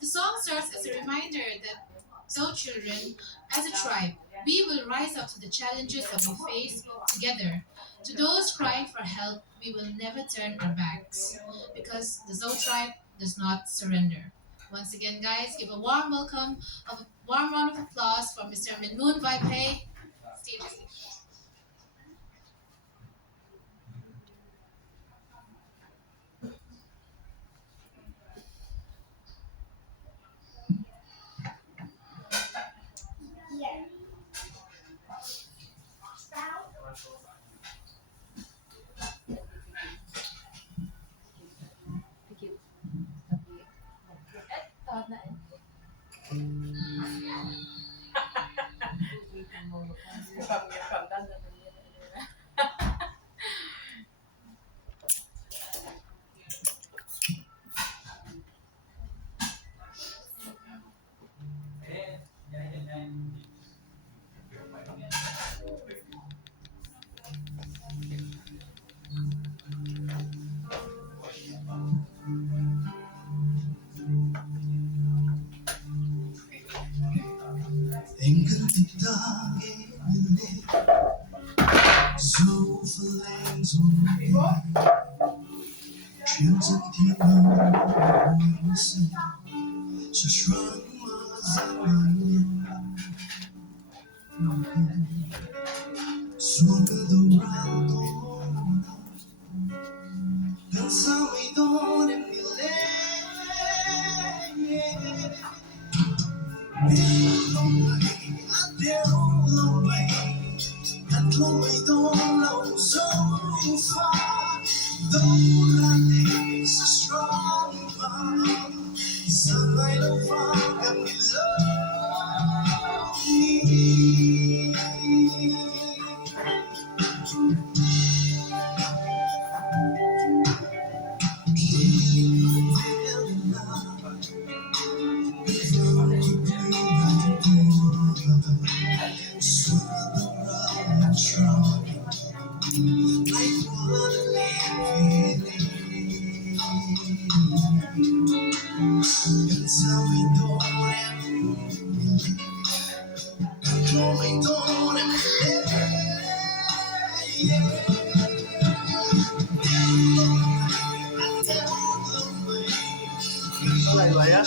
The song serves as a reminder that so children, as a tribe, we will rise up to the challenges that we face together. To those crying for help, we will never turn our backs because the Zoe tribe does not surrender. Once again, guys, give a warm welcome, a warm round of applause for Mr. Minmoon Vaipei. Stage is yours. So verlangsamt Schwimmt die Nase Så schramma zaman Suonga dorado Pensavo in ore mille Andiamo mai And lonely don't know so far Though light is a strong bound Sunlight of fire can be lonely Like water living Pensavo in come donne Lại vậy á